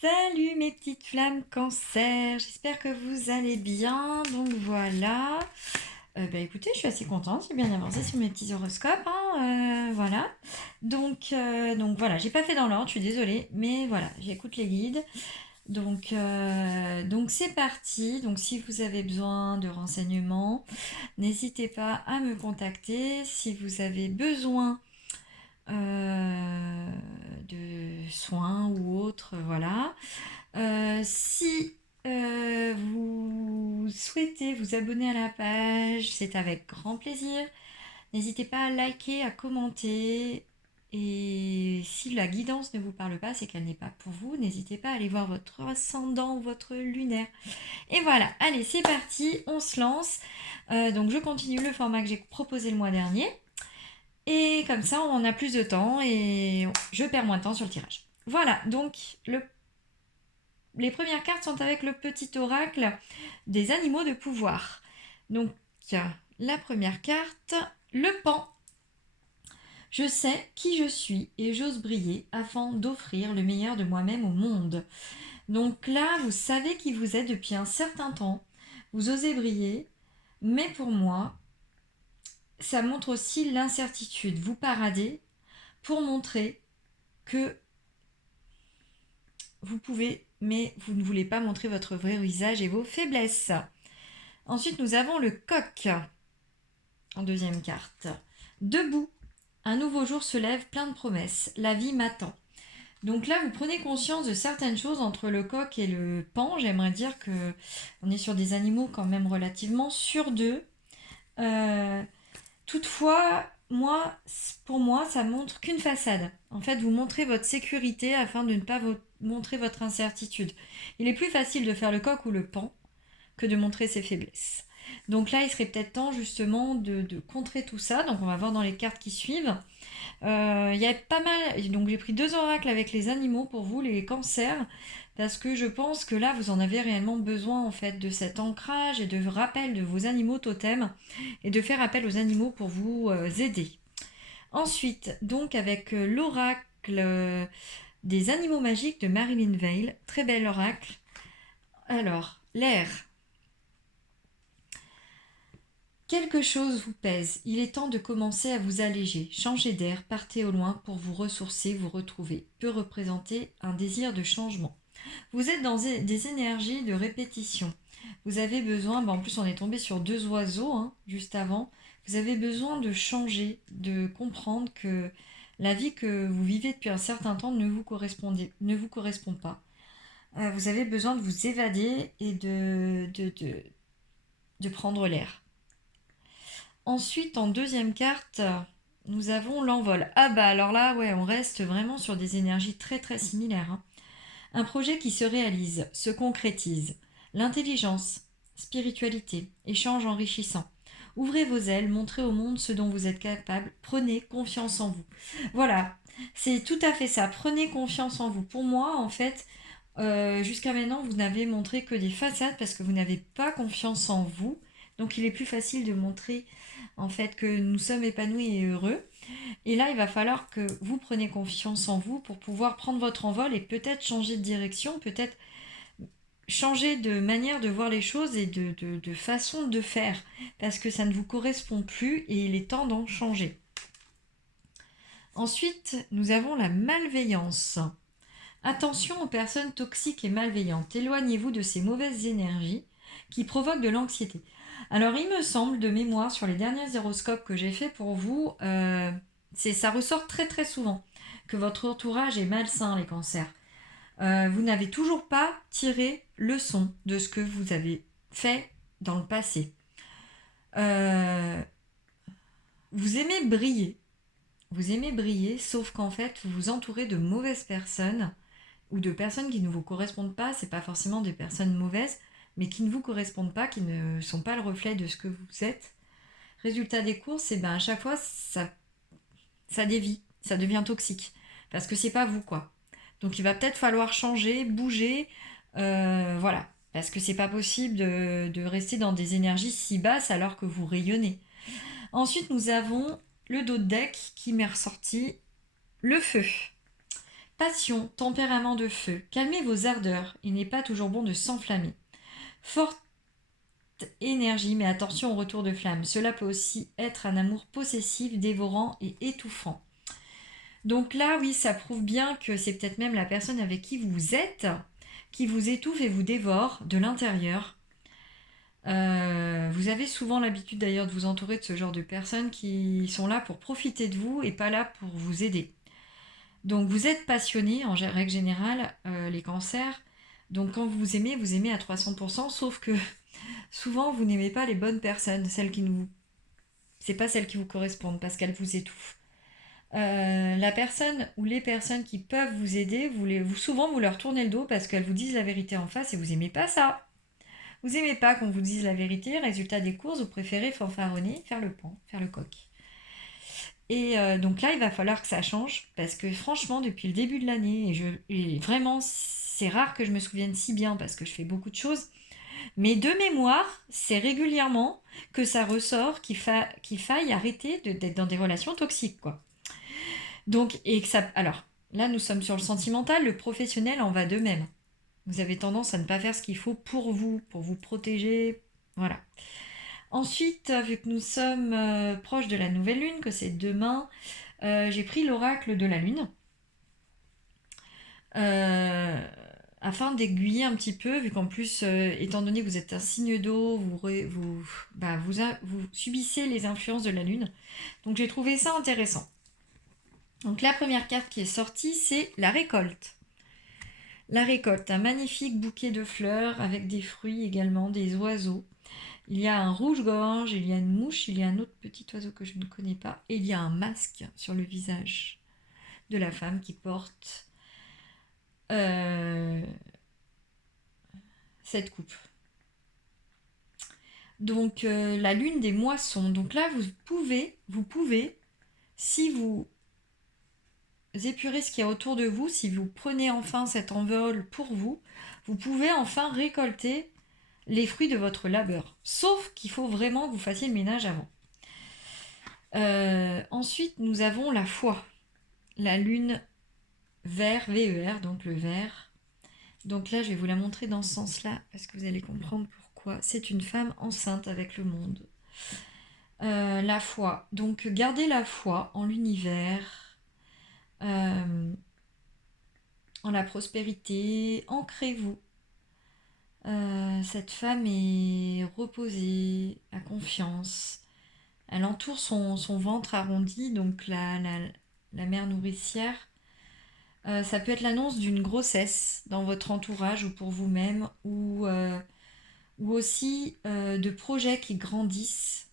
Salut mes petites flammes cancer, j'espère que vous allez bien. Donc voilà, écoutez, je suis assez contente, j'ai bien avancé sur mes petits horoscopes, hein, voilà. Donc voilà, j'ai pas fait dans l'ordre, je suis désolée, mais voilà, j'écoute les guides. Donc c'est parti. Donc si vous avez besoin de renseignements, n'hésitez pas à me contacter. Si vous avez besoin de soins ou autres, voilà. Si vous souhaitez vous abonner à la page, c'est avec grand plaisir. N'hésitez pas à liker, à commenter. Et si la guidance ne vous parle pas, c'est qu'elle n'est pas pour vous. N'hésitez pas à aller voir votre ascendant ou votre lunaire. Et voilà, allez, c'est parti, on se lance. Donc je continue le format que j'ai proposé le mois dernier. Et comme ça, on a plus de temps et je perds moins de temps sur le tirage. Voilà, donc les premières cartes sont avec le petit oracle des animaux de pouvoir. Donc, la première carte, le pan. Je sais qui je suis et j'ose briller afin d'offrir le meilleur de moi-même au monde. Donc là, vous savez qui vous êtes depuis un certain temps. Vous osez briller, mais pour moi, ça montre aussi l'incertitude. Vous paradez pour montrer que vous pouvez, mais vous ne voulez pas montrer votre vrai visage et vos faiblesses. Ensuite, nous avons le coq en deuxième carte. Debout, un nouveau jour se lève plein de promesses. La vie m'attend. Donc là, vous prenez conscience de certaines choses entre le coq et le paon. J'aimerais dire que on est sur des animaux quand même relativement sûrs d'eux. Toutefois, pour moi, ça montre qu'une façade. En fait, vous montrez votre sécurité afin de ne pas montrer votre incertitude. Il est plus facile de faire le coq ou le paon que de montrer ses faiblesses. Donc là, il serait peut-être temps justement de contrer tout ça. Donc on va voir dans les cartes qui suivent. Il y a pas mal. Donc j'ai pris 2 oracles avec les animaux pour vous, les cancers, parce que je pense que là, vous en avez réellement besoin en fait de cet ancrage et de rappel de vos animaux totems et de faire appel aux animaux pour vous aider. Ensuite, donc avec l'oracle des animaux magiques de Marilyn Vale, très bel oracle. Alors, l'air. Quelque chose vous pèse, il est temps de commencer à vous alléger, changer d'air, partez au loin pour vous ressourcer, vous retrouver, peut représenter un désir de changement. Vous êtes dans des énergies de répétition. Vous avez besoin, en plus on est tombé sur 2 oiseaux juste avant, vous avez besoin de changer, de comprendre que la vie que vous vivez depuis un certain temps ne vous correspond pas. Vous avez besoin de vous évader et de prendre l'air. Ensuite, en deuxième carte, nous avons l'envol. Ah bah alors là, ouais, on reste vraiment sur des énergies très très similaires. Un projet qui se réalise, se concrétise. L'intelligence, spiritualité, échange enrichissant. Ouvrez vos ailes, montrez au monde ce dont vous êtes capable, prenez confiance en vous. Voilà, c'est tout à fait ça, prenez confiance en vous. Pour moi, en fait, jusqu'à maintenant, vous n'avez montré que des façades parce que vous n'avez pas confiance en vous. Donc il est plus facile de montrer en fait que nous sommes épanouis et heureux. Et là, il va falloir que vous preniez confiance en vous pour pouvoir prendre votre envol et peut-être changer de direction, peut-être changer de manière de voir les choses et de façon de faire, parce que ça ne vous correspond plus et il est temps d'en changer. Ensuite, nous avons la malveillance. Attention aux personnes toxiques et malveillantes. Éloignez-vous de ces mauvaises énergies qui provoquent de l'anxiété. Alors, il me semble, de mémoire, sur les derniers horoscopes que j'ai fait pour vous, ça ressort très très souvent que votre entourage est malsain, les cancers. Vous n'avez toujours pas tiré leçon de ce que vous avez fait dans le passé. Vous aimez briller. Vous aimez briller, sauf qu'en fait, vous vous entourez de mauvaises personnes ou de personnes qui ne vous correspondent pas. C'est pas forcément des personnes mauvaises, mais qui ne vous correspondent pas, qui ne sont pas le reflet de ce que vous êtes. Résultat des courses, à chaque fois, ça dévie, ça devient toxique. Parce que c'est pas vous, quoi. Donc il va peut-être falloir changer, bouger, voilà. Parce que c'est pas possible de rester dans des énergies si basses alors que vous rayonnez. Ensuite, nous avons le dos de deck qui m'est ressorti, le feu. Passion, tempérament de feu. Calmez vos ardeurs. Il n'est pas toujours bon de s'enflammer. Forte énergie, mais attention au retour de flamme. Cela peut aussi être un amour possessif, dévorant et étouffant. Donc là, oui, ça prouve bien que c'est peut-être même la personne avec qui vous êtes qui vous étouffe et vous dévore de l'intérieur. Vous avez souvent l'habitude d'ailleurs de vous entourer de ce genre de personnes qui sont là pour profiter de vous et pas là pour vous aider. Donc vous êtes passionné en règle générale, les cancers. Donc quand vous aimez à 300%, sauf que souvent vous n'aimez pas les bonnes personnes, c'est pas celles qui vous correspondent parce qu'elles vous étouffent. La personne ou les personnes qui peuvent vous aider, souvent vous leur tournez le dos parce qu'elles vous disent la vérité en face et vous aimez pas ça. Vous aimez pas qu'on vous dise la vérité, résultat des courses, vous préférez fanfaronner, faire le pan, faire le coq. Et donc là, il va falloir que ça change parce que franchement, depuis le début de l'année, et vraiment, c'est rare que je me souvienne si bien parce que je fais beaucoup de choses, mais de mémoire, c'est régulièrement que ça ressort qu'il faille arrêter d'être dans des relations toxiques, quoi. Donc, et que ça. Alors, là, nous sommes sur le sentimental, le professionnel en va de même. Vous avez tendance à ne pas faire ce qu'il faut pour vous protéger. Voilà. Ensuite, vu que nous sommes proches de la nouvelle lune, que c'est demain, j'ai pris l'oracle de la lune. euh, Afin d'aiguiller un petit peu, vu qu'en plus, étant donné que vous êtes un signe d'eau, vous subissez les influences de la lune. Donc j'ai trouvé ça intéressant. Donc la première carte qui est sortie, c'est la récolte. La récolte, un magnifique bouquet de fleurs avec des fruits également, des oiseaux. Il y a un rouge-gorge, il y a une mouche, il y a un autre petit oiseau que je ne connais pas, et il y a un masque sur le visage de la femme qui porte euh, cette coupe. Donc la lune des moissons. Donc là, vous pouvez, si vous épurez ce qu'il y a autour de vous, si vous prenez enfin cet envol pour vous, vous pouvez enfin récolter les fruits de votre labeur. Sauf qu'il faut vraiment que vous fassiez le ménage avant. Ensuite, nous avons la foi. La lune vert, VER, donc le vert. Donc là, je vais vous la montrer dans ce sens-là, parce que vous allez comprendre pourquoi. C'est une femme enceinte avec le monde. La foi. Donc, gardez la foi en l'univers, en la prospérité, ancrez-vous. Cette femme est reposée, a confiance. Elle entoure son ventre arrondi, donc la mère nourricière. Ça peut être l'annonce d'une grossesse dans votre entourage ou pour vous-même, ou aussi de projets qui grandissent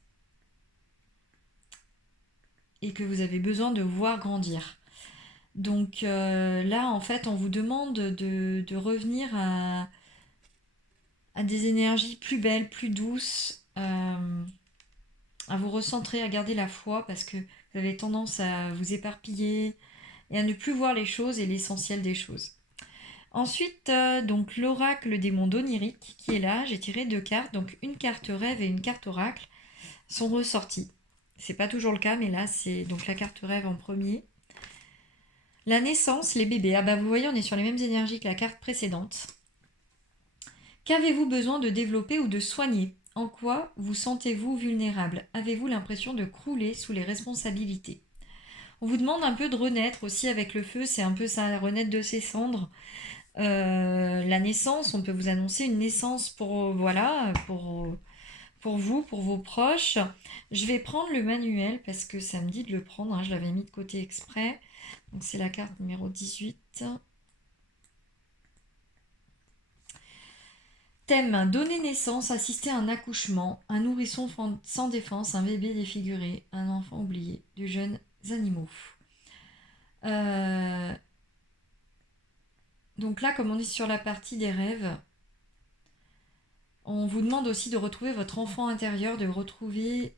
et que vous avez besoin de voir grandir. Donc là, en fait, on vous demande de revenir à des énergies plus belles, plus douces, à vous recentrer, à garder la foi parce que vous avez tendance à vous éparpiller et à ne plus voir les choses et l'essentiel des choses. Ensuite, donc l'oracle des mondes oniriques qui est là, j'ai tiré 2 cartes, donc une carte rêve et une carte oracle sont ressorties. C'est pas toujours le cas, mais là c'est donc la carte rêve en premier. La naissance, les bébés. Ah bah vous voyez, on est sur les mêmes énergies que la carte précédente. Qu'avez-vous besoin de développer ou de soigner? En quoi vous sentez-vous vulnérable? Avez-vous l'impression de crouler sous les responsabilités? On vous demande un peu de renaître aussi avec le feu, c'est un peu ça, renaître de ses cendres. La naissance, on peut vous annoncer une naissance pour vous, pour vos proches. Je vais prendre le manuel parce que ça me dit de le prendre, hein, je l'avais mis de côté exprès. Donc c'est la carte numéro 18. Thème, donner naissance, assister à un accouchement, un nourrisson sans défense, un bébé défiguré, un enfant oublié, de jeunes animaux. Donc là, comme on est sur la partie des rêves, on vous demande aussi de retrouver votre enfant intérieur, de retrouver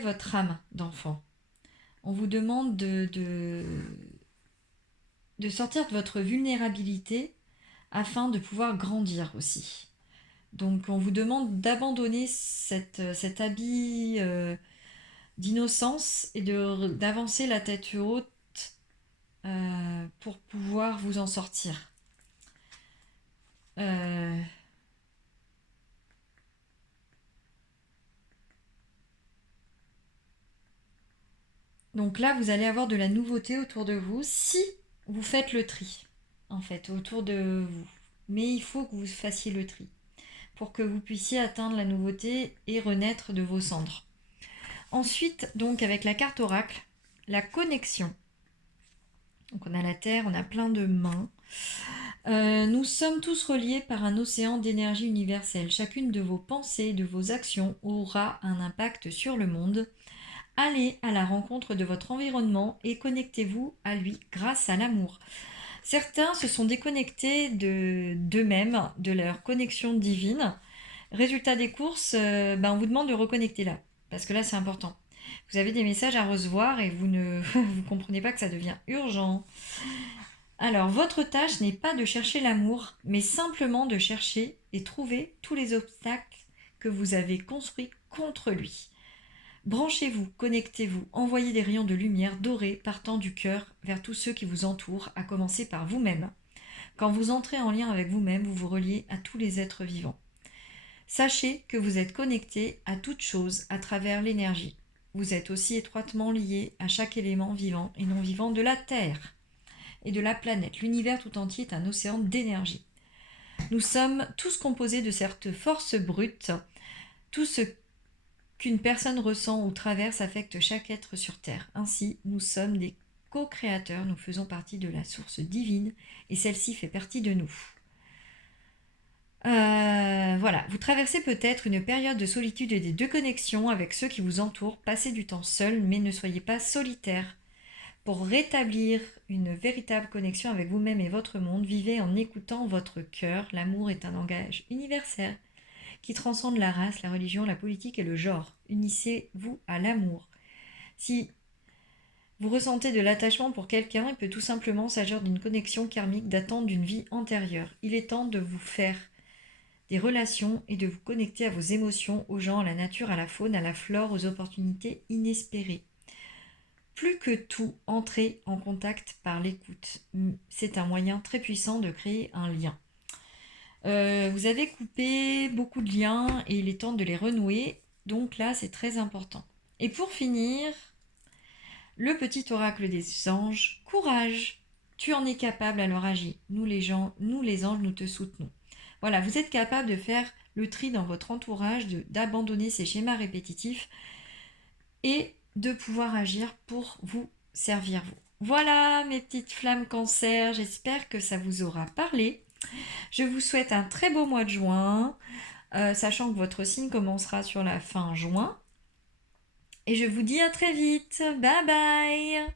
votre âme d'enfant. On vous demande de sortir de votre vulnérabilité afin de pouvoir grandir aussi. Donc on vous demande d'abandonner cet habit d'innocence et d'avancer la tête haute pour pouvoir vous en sortir. Donc là, vous allez avoir de la nouveauté autour de vous si vous faites le tri, en fait, autour de vous. Mais il faut que vous fassiez le tri pour que vous puissiez atteindre la nouveauté et renaître de vos cendres. Ensuite, donc avec la carte oracle, la connexion. Donc on a la Terre, on a plein de mains. Nous sommes tous reliés par un océan d'énergie universelle. Chacune de vos pensées, de vos actions aura un impact sur le monde. Allez à la rencontre de votre environnement et connectez-vous à lui grâce à l'amour. Certains se sont déconnectés d'eux-mêmes, de leur connexion divine. Résultat des courses, on vous demande de reconnecter là, parce que là c'est important. Vous avez des messages à recevoir et vous ne vous comprenez pas que ça devient urgent. Alors, votre tâche n'est pas de chercher l'amour, mais simplement de chercher et trouver tous les obstacles que vous avez construits contre lui. Branchez-vous, connectez-vous, envoyez des rayons de lumière dorés partant du cœur vers tous ceux qui vous entourent, à commencer par vous-même. Quand vous entrez en lien avec vous-même, vous vous reliez à tous les êtres vivants. Sachez que vous êtes connecté à toute chose à travers l'énergie. Vous êtes aussi étroitement lié à chaque élément vivant et non vivant de la Terre et de la planète. L'univers tout entier est un océan d'énergie. Nous sommes tous composés de cette force brute. Tout ce qu'une personne ressent ou traverse affecte chaque être sur Terre. Ainsi, nous sommes des co-créateurs, nous faisons partie de la source divine et celle-ci fait partie de nous. Voilà, vous traversez peut-être une période de solitude et de déconnexion avec ceux qui vous entourent. Passez du temps seul, mais ne soyez pas solitaire. Pour rétablir une véritable connexion avec vous-même et votre monde, vivez en écoutant votre cœur. L'amour est un langage universel qui transcende la race, la religion, la politique et le genre. Unissez-vous à l'amour. Si vous ressentez de l'attachement pour quelqu'un, il peut tout simplement s'agir d'une connexion karmique datant d'une vie antérieure. Il est temps de vous faire des relations et de vous connecter à vos émotions, aux gens, à la nature, à la faune, à la flore, aux opportunités inespérées. Plus que tout, entrez en contact par l'écoute. C'est un moyen très puissant de créer un lien. Vous avez coupé beaucoup de liens et il est temps de les renouer. Donc là, c'est très important. Et pour finir, le petit oracle des anges, courage, tu en es capable, alors agis. Nous les anges, nous te soutenons. Voilà, vous êtes capable de faire le tri dans votre entourage, d'abandonner ces schémas répétitifs et de pouvoir agir pour vous servir vous. Voilà mes petites flammes cancer, j'espère que ça vous aura parlé. Je vous souhaite un très beau mois de juin, sachant que votre signe commencera sur la fin juin. Et je vous dis à très vite. Bye bye.